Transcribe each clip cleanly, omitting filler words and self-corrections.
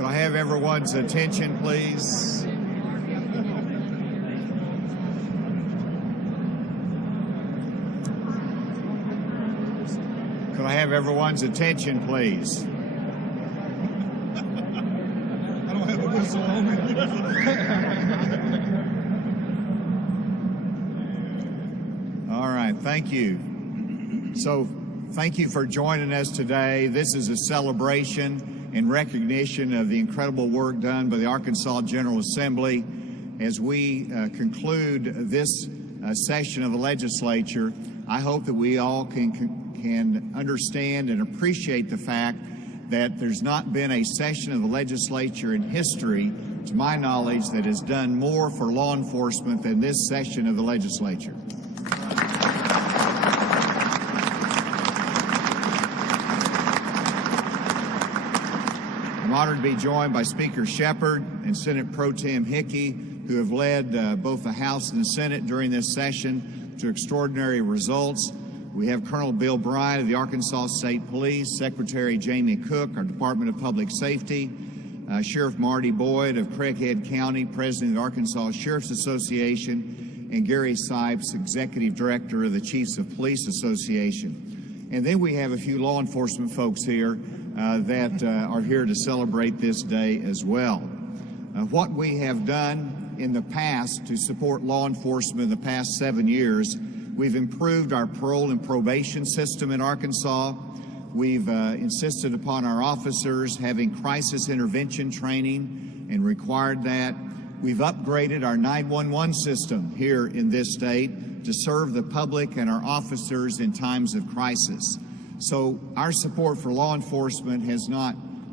Could I have everyone's attention, please? Could I have everyone's attention, please? I don't have a whistle on me. All right, thank you. So, thank you for joining us today. This is a celebration in recognition of the incredible work done by the Arkansas General Assembly. As we conclude this session of the legislature, I hope that we all can understand and appreciate the fact that there's not been a session of the legislature in history, to my knowledge, that has done more for law enforcement than this session of the legislature. I'm honored to be joined by Speaker Shepard and Senate Pro Tem Hickey, who have led both the House and the Senate during this session to extraordinary results. We have Colonel Bill Bryant of the Arkansas State Police, Secretary Jamie Cook, our Department of Public Safety, Sheriff Marty Boyd of Craighead County, President of the Arkansas Sheriff's Association, and Gary Sipes, Executive Director of the Chiefs of Police Association. And then we have a few law enforcement folks here that are here to celebrate this day as well. What we have done in the past to support law enforcement in the past 7 years, we've improved our parole and probation system in Arkansas. We've insisted upon our officers having crisis intervention training and required that. We've upgraded our 911 system here in this state to serve the public and our officers in times of crisis. So our support for law enforcement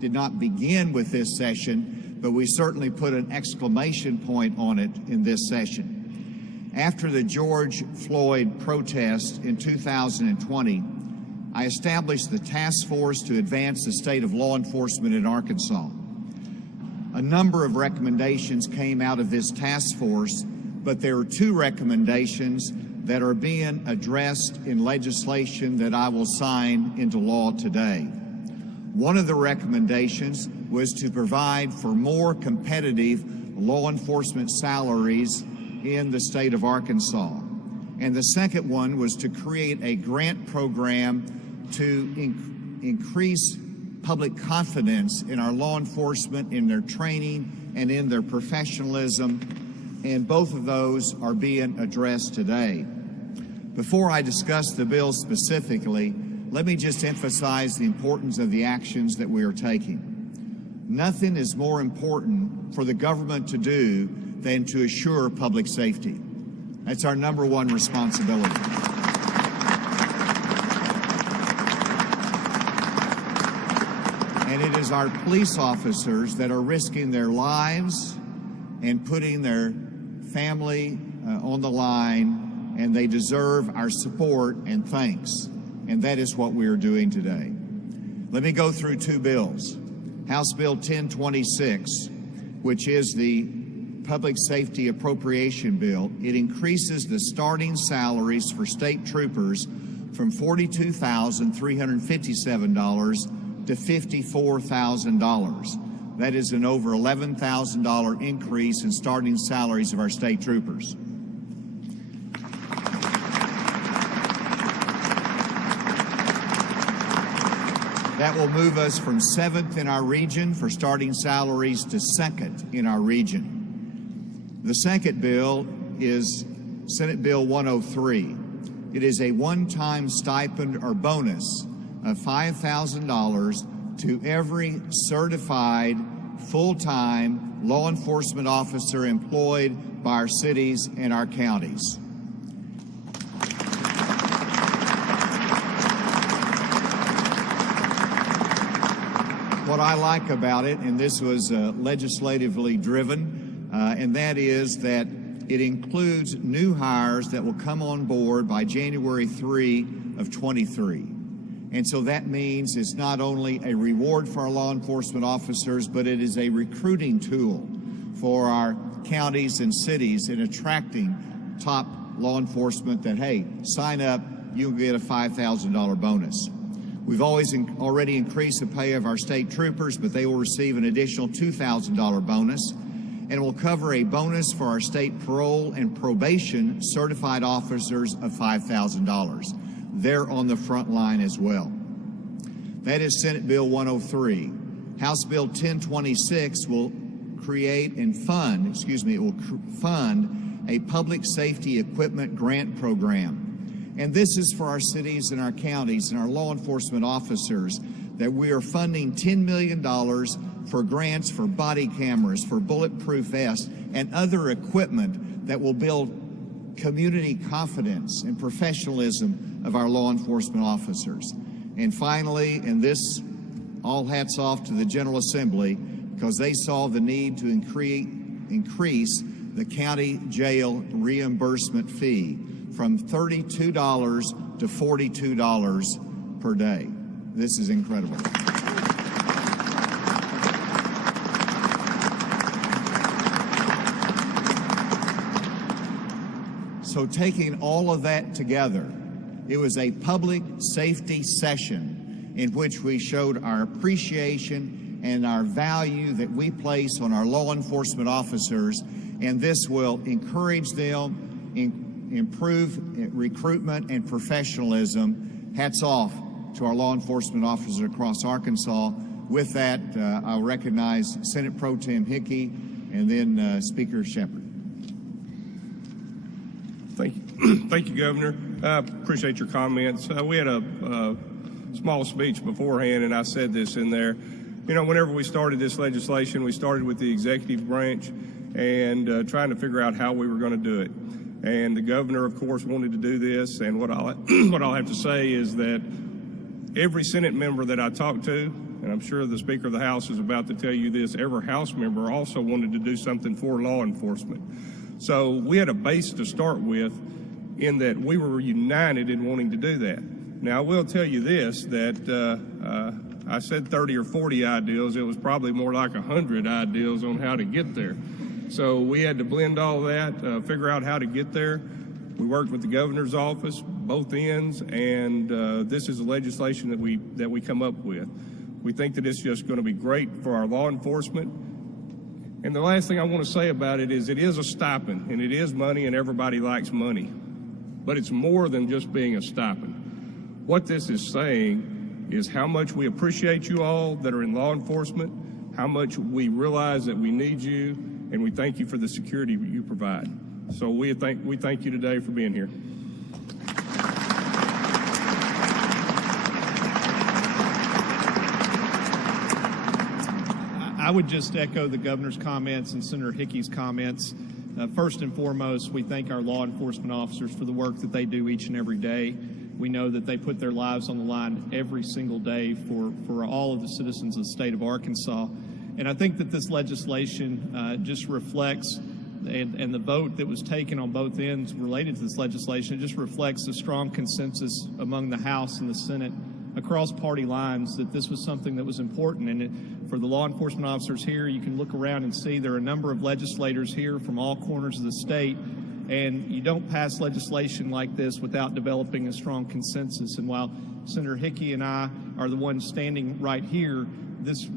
did not begin with this session, but we certainly put an exclamation point on it in this session. After the George Floyd protest in 2020, I established the task force to advance the state of law enforcement in Arkansas. A number of recommendations came out of this task force, but there are two recommendations that are being addressed in legislation that I will sign into law today. One of the recommendations was to provide for more competitive law enforcement salaries in the state of Arkansas. And the second one was to create a grant program to increase public confidence in our law enforcement, in their training, and in their professionalism. And both of those are being addressed today. Before I discuss the bill specifically, let me just emphasize the importance of the actions that we are taking. Nothing is more important for the government to do than to assure public safety. That's our number one responsibility. And it is our police officers that are risking their lives and putting their family on the line, and they deserve our support and thanks. And that is what we are doing today. Let me go through two bills. House Bill 1026, which is the Public Safety Appropriation Bill. It increases the starting salaries for state troopers from $42,357 to $54,000. That is an over $11,000 increase in starting salaries of our state troopers. That will move us from 7th in our region for starting salaries to 2nd in our region. The second bill is Senate Bill 103. It is a one-time stipend or bonus of $5,000 to every certified full-time law enforcement officer employed by our cities and our counties. What I like about it, and this was legislatively driven, and that is that it includes new hires that will come on board by January 3 of 23. And so that means it's not only a reward for our law enforcement officers, but it is a recruiting tool for our counties and cities in attracting top law enforcement that, hey, sign up, you'll get a $5,000 bonus. We've already increased the pay of our state troopers, but they will receive an additional $2,000 bonus, and it will cover a bonus for our state parole and probation certified officers of $5,000. They're on the front line as well. That is Senate Bill 103. House Bill 1026 will fund a public safety equipment grant program. And this is for our cities and our counties and our law enforcement officers, that we are funding $10 million for grants for body cameras, for bulletproof vests, and other equipment that will build community confidence and professionalism of our law enforcement officers. And finally, and this, all hats off to the General Assembly, because they saw the need to increase the county jail reimbursement fee from $32 to $42 per day. This is incredible. So taking all of that together, it was a public safety session in which we showed our appreciation and our value that we place on our law enforcement officers, and this will encourage them, improve recruitment and professionalism. Hats off to our law enforcement officers across Arkansas. With that, I'll recognize Senate Pro Tem Hickey and then Speaker Shepherd. Thank you, Governor. I appreciate your comments. We had a small speech beforehand, and I said this in there. You know, whenever we started this legislation, we started with the executive branch and trying to figure out how we were going to do it. And the governor, of course, wanted to do this. And what I'll have to say is that every Senate member that I talked to, and I'm sure the Speaker of the House is about to tell you this, every House member also wanted to do something for law enforcement. So we had a base to start with in that we were united in wanting to do that. Now, I will tell you this, that I said 30 or 40 ideals. It was probably more like 100 ideals on how to get there. So we had to blend all that, figure out how to get there. We worked with the governor's office, both ends, and this is the legislation that we come up with. We think that it's just going to be great for our law enforcement. And the last thing I want to say about it is a stipend, and it is money, and everybody likes money. But it's more than just being a stipend. What this is saying is how much we appreciate you all that are in law enforcement, how much we realize that we need you, and we thank you for the security you provide. So we thank you today for being here. I would just echo the governor's comments and Senator Hickey's comments. First and foremost, we thank our law enforcement officers for the work that they do each and every day. We know that they put their lives on the line every single day for all of the citizens of the state of Arkansas. And I think that this legislation just reflects, and the vote that was taken on both ends related to this legislation, it just reflects a strong consensus among the House and the Senate across party lines that this was something that was important. And for the law enforcement officers here, you can look around and see there are a number of legislators here from all corners of the state, and you don't pass legislation like this without developing a strong consensus. And while Senator Hickey and I are the ones standing right here,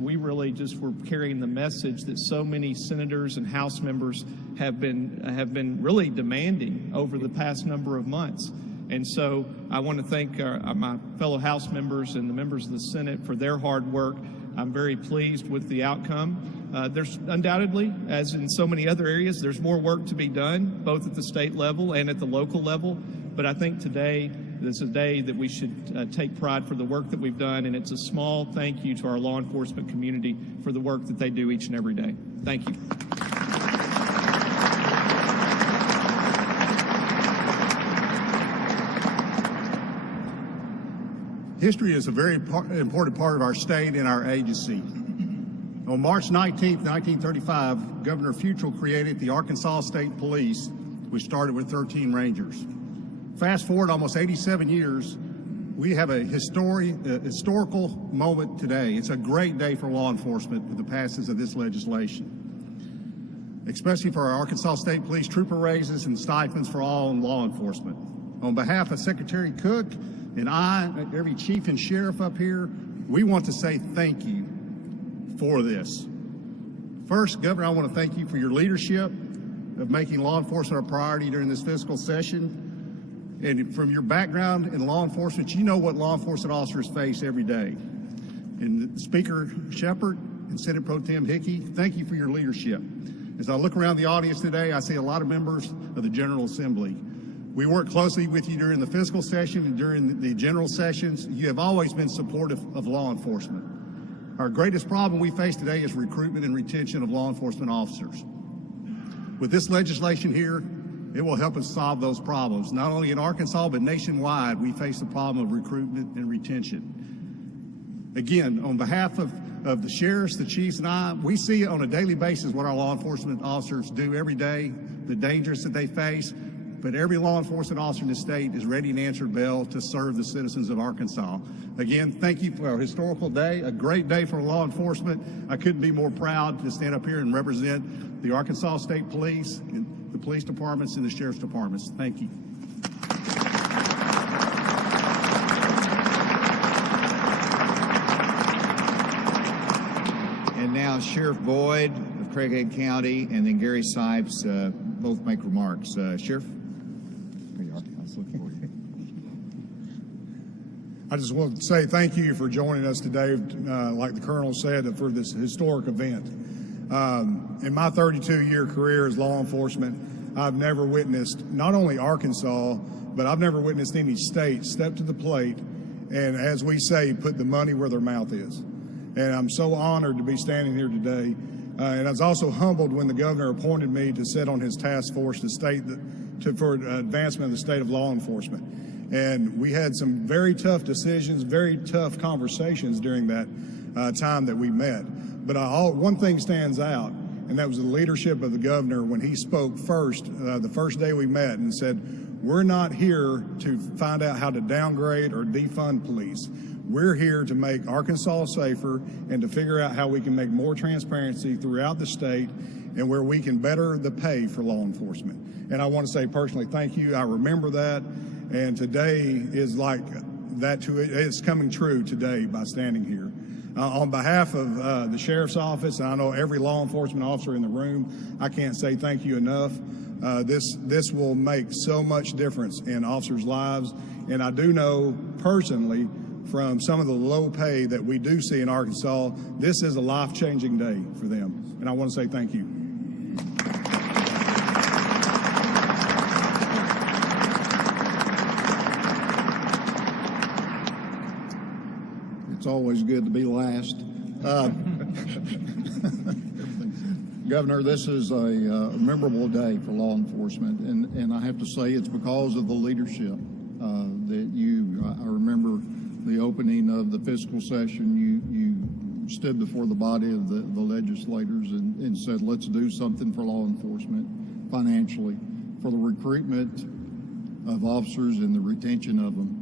we really just were carrying the message that so many senators and House members have been really demanding over the past number of months. And so I want to thank my fellow House members and the members of the Senate for their hard work. I'm very pleased with the outcome. There's undoubtedly, as in so many other areas, there's more work to be done, both at the state level and at the local level. But I think today is a day that we should take pride for the work that we've done, and it's a small thank you to our law enforcement community for the work that they do each and every day. Thank you. History is a very important part of our state and our agency. On March 19, 1935, Governor Futrell created the Arkansas State Police, which started with 13 Rangers. Fast forward almost 87 years, we have a historical moment today. It's a great day for law enforcement with the passage of this legislation, especially for our Arkansas State Police trooper raises and stipends for all in law enforcement. On behalf of Secretary Cook And every chief and sheriff up here, we want to say thank you for this. First, Governor, I want to thank you for your leadership of making law enforcement a priority during this fiscal session. And from your background in law enforcement, you know what law enforcement officers face every day. And Speaker Shepard and Senate Pro Tem Hickey, thank you for your leadership. As I look around the audience today, I see a lot of members of the General Assembly. We work closely with you during the fiscal session and during the general sessions. You have always been supportive of law enforcement. Our greatest problem we face today is recruitment and retention of law enforcement officers. With this legislation here, it will help us solve those problems. Not only in Arkansas, but nationwide, we face the problem of recruitment and retention. Again, on behalf of the sheriffs, the chiefs, and I, we see on a daily basis what our law enforcement officers do every day, the dangers that they face, but every law enforcement officer in the state is ready and answered bell to serve the citizens of Arkansas. Again, thank you for our historical day, a great day for law enforcement. I couldn't be more proud to stand up here and represent the Arkansas State Police, and the police departments, and the sheriff's departments. Thank you. And now Sheriff Boyd of Craighead County and then Gary Sipes both make remarks. Sheriff? There you are. I was looking for you. I just want to say thank you for joining us today, like the Colonel said, for this historic event. In my 32-year career as law enforcement, I've never witnessed not only Arkansas, but I've never witnessed any state step to the plate and, as we say, put the money where their mouth is. And I'm so honored to be standing here today. And I was also humbled when the governor appointed me to sit on his task force for advancement of the state of law enforcement. And we had some very tough decisions, very tough conversations during that time that we met. But one thing stands out, and that was the leadership of the governor when he spoke first, the first day we met, and said, we're not here to find out how to downgrade or defund police. We're here to make Arkansas safer and to figure out how we can make more transparency throughout the state and where we can better the pay for law enforcement. And I want to say personally, thank you. I remember that. And today is like that too. It's coming true today by standing here. On behalf of the Sheriff's Office, and I know every law enforcement officer in the room, I can't say thank you enough. This will make so much difference in officers' lives. And I do know personally from some of the low pay that we do see in Arkansas, this is a life-changing day for them. And I want to say thank you. It's always good to be last. Governor, this is a memorable day for law enforcement, and I have to say it's because of the leadership that I remember the opening of the fiscal session, you stood before the body of the legislators and said, let's do something for law enforcement financially, for the recruitment of officers and the retention of them.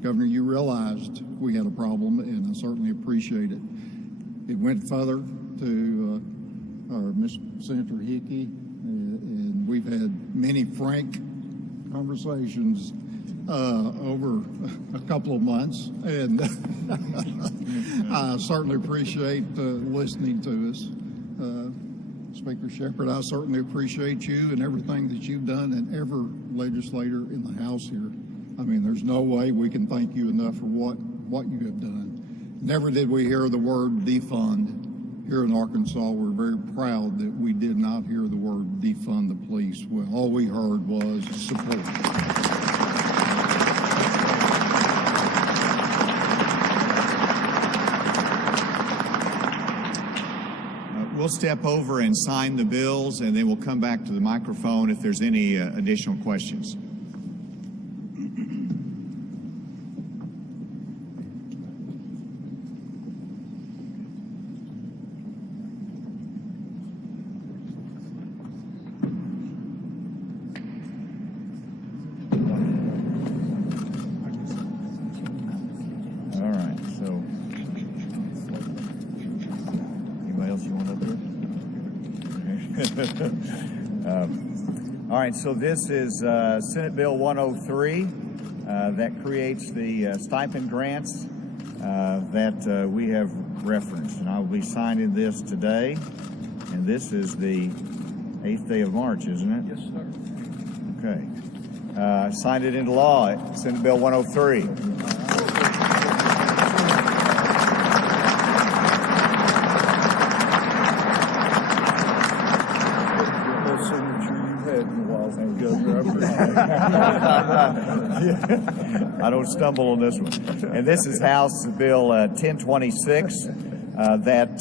Governor, you realized we had a problem, and I certainly appreciate it. It went further to our Miss Senator Hickey, and we've had many frank conversations over a couple of months, and I certainly appreciate listening to us. Speaker Shepard, I certainly appreciate you and everything that you've done, and every legislator in the House here. I mean, there's no way we can thank you enough for what you have done. Never did we hear the word defund here in Arkansas. We're very proud that we did not hear the word defund the police. Well, all we heard was support. We'll step over and sign the bills, and then we'll come back to the microphone if there's any additional questions. All right, so this is Senate Bill 103. that creates the stipend grants that we have referenced. And I will be signing this today. And this is the 8th day of March, isn't it? Yes, sir. Okay. Signed it into law, Senate Bill 103. I don't stumble on this one. And this is House Bill 1026 that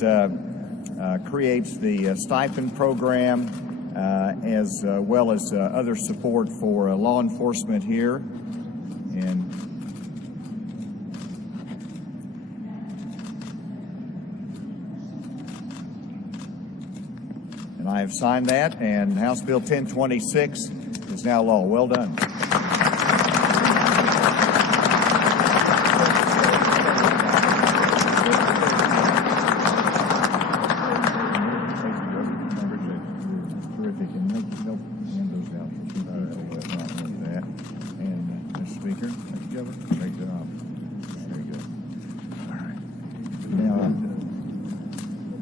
creates the stipend program as well as other support for law enforcement here. And I have signed that, and House Bill 1026 is now law. Well done.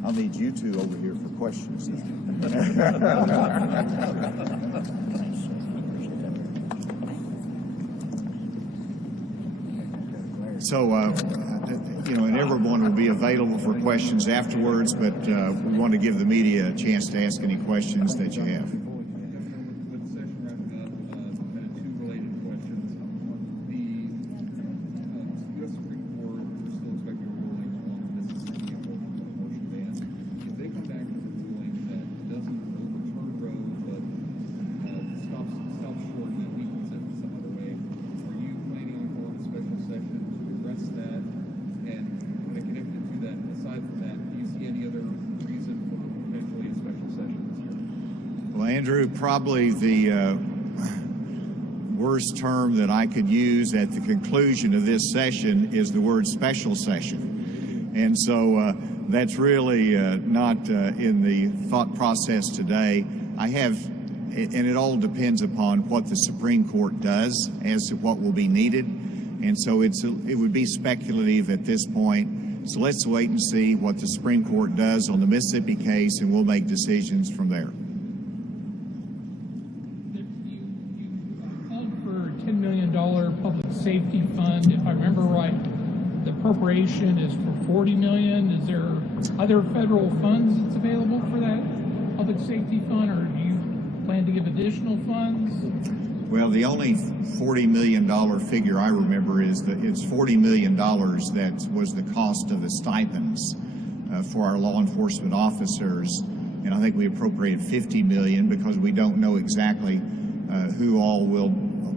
I'll need you two over here for questions. So, and everyone will be available for questions afterwards, but we want to give the media a chance to ask any questions that you have. Well, Andrew, probably the worst term that I could use at the conclusion of this session is the word special session. And so that's really not in the thought process today. And it all depends upon what the Supreme Court does as to what will be needed. And so it would be speculative at this point. So let's wait and see what the Supreme Court does on the Mississippi case, and we'll make decisions from there. $10 million public safety fund. If I remember right, the appropriation is for $40 million. Is there other federal funds that's available for that public safety fund, or do you plan to give additional funds? Well, the only $40 million figure I remember is that it's $40 million that was the cost of the stipends for our law enforcement officers. And I think we appropriated $50 million because we don't know exactly who all will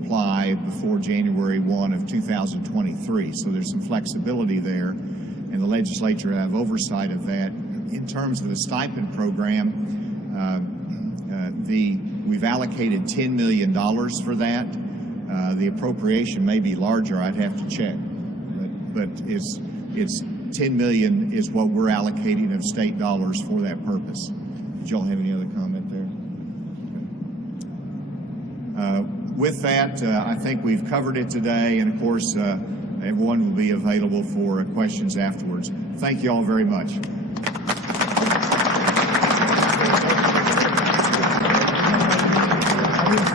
apply before January 1 of 2023. So there's some flexibility there, and the legislature have oversight of that. In terms of the stipend program, we've allocated $10 million for that. The appropriation may be larger. I'd have to check, but it's $10 million is what we're allocating of state dollars for that purpose. Did y'all have any other comment there? With that, I think we've covered it today, and of course, everyone will be available for questions afterwards. Thank you all very much.